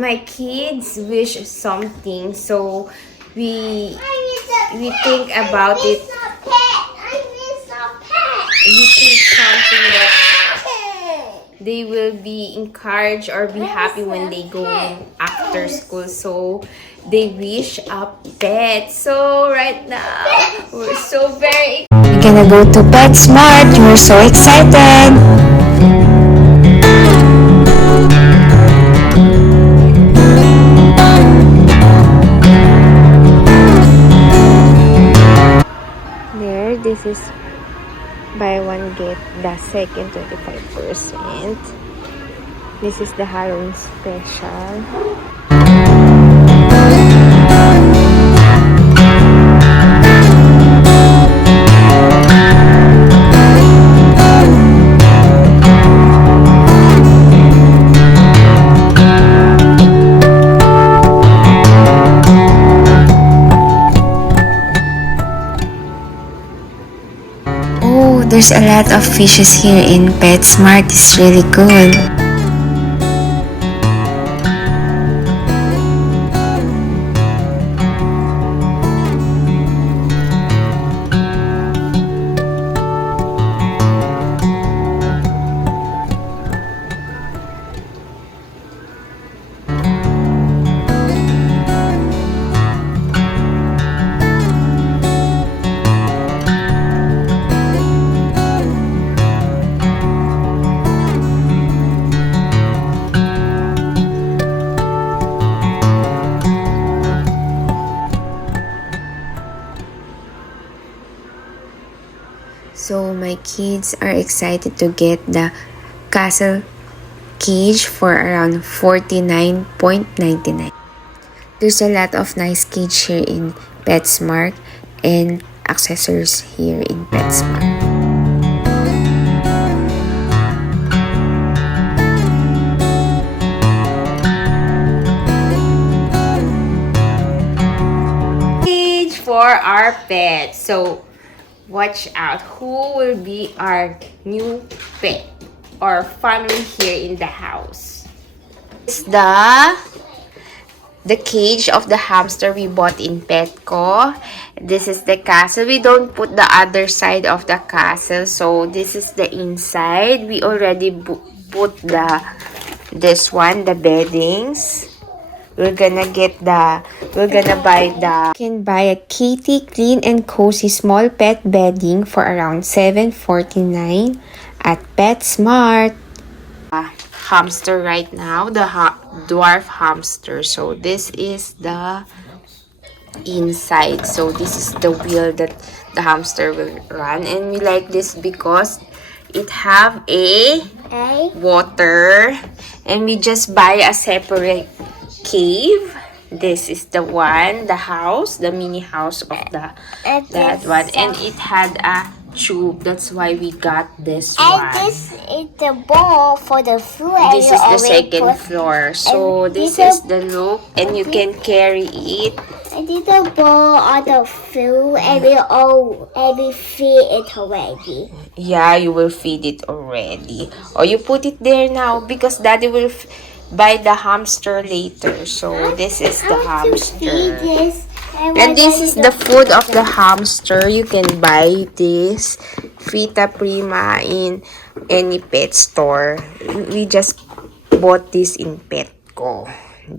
my kids wish something, so we think about it. We think something that they will be encouraged or be happy when they go after school. So they wish a pet. So right now we're so very. We're gonna go to PetSmart. We're so excited. There, this is buy one get the second 25%. This is the Halloween special. Oh, there's a lot of fishes here in PetSmart. It's really good. So my kids are excited to get the castle cage for around $49.99. There's a lot of nice cage here in PetSmart and accessories here in PetSmart. Cage for our pet. So watch out who will be our new pet or family here in the house. It's the cage of the hamster we bought in Petco. This is the castle. We don't put the other side of the castle, so this is the inside. We already put this one, the beddings. We're gonna buy the. You can buy a kitty clean and cozy small pet bedding for around $7.49 at PetSmart. Hamster right now, the dwarf hamster. So this is the inside. So this is the wheel that the hamster will run, and we like this because it have a water, and we just buy a separate cave. This is the one, the house, the mini house of that one, and it had a tube. That's why we got this one. And this is the ball for the food. This is the second floor. So this is the look, and you can carry it. I did the ball on the food, and we feed it already. Yeah, you will feed it already, or you put it there now because daddy will buy the hamster later. So this is the hamster. And this is the food of the hamster. You can buy this Vita Prima in any pet store. We just bought this in Petco.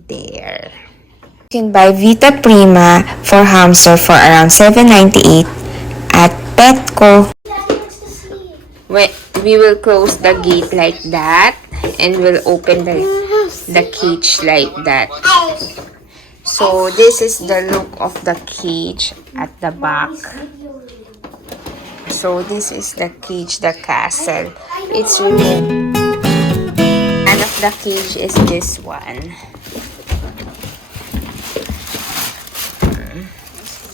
There. You can buy Vita Prima for hamster for around $7.98 at Petco. We will close the gate like that, and we'll open the cage like that. So this is the look of the cage at the back. So this is the cage, the castle. It's really, one of the cage is this one.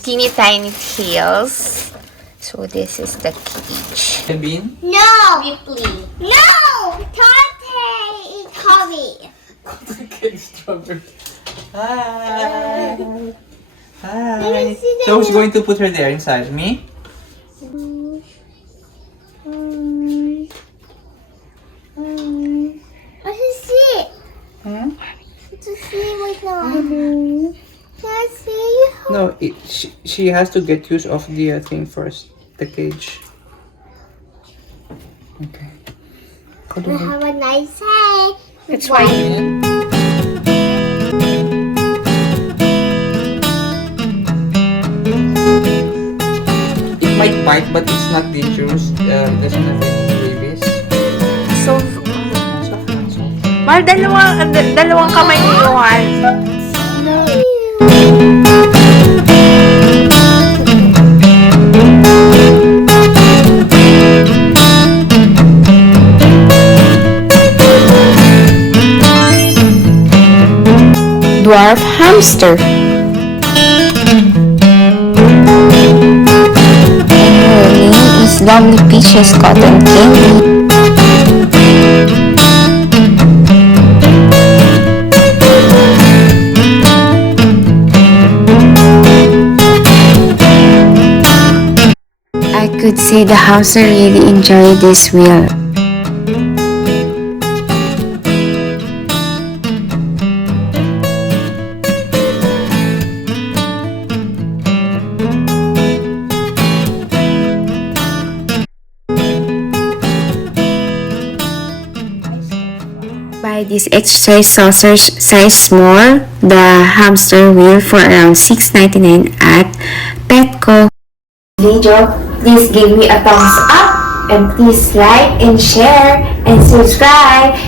Teeny tiny tails. So this is the cage. Bean? No! No! Tate! It's Tommy! Strawberry. Hi. Hi. So who's going to put her there inside? Me? What is it? Hmm? It's to see right now. Can I see? No, she has to get used of the thing first. The cage. Okay. Have a nice day. That's why. It might bite, but it's not dangerous. It doesn't have any rabies. So, Soft lang, soft. Mar, dalawang kamay ni Johan. Dwarf hamster. And her name is Lovely Peaches Cotton Candy. I could say the hamster really enjoyed this wheel. Buy this exercise saucer size small, the hamster wheel, for around $6.99 at Petco. Video, please give me a thumbs up and please like and share and subscribe.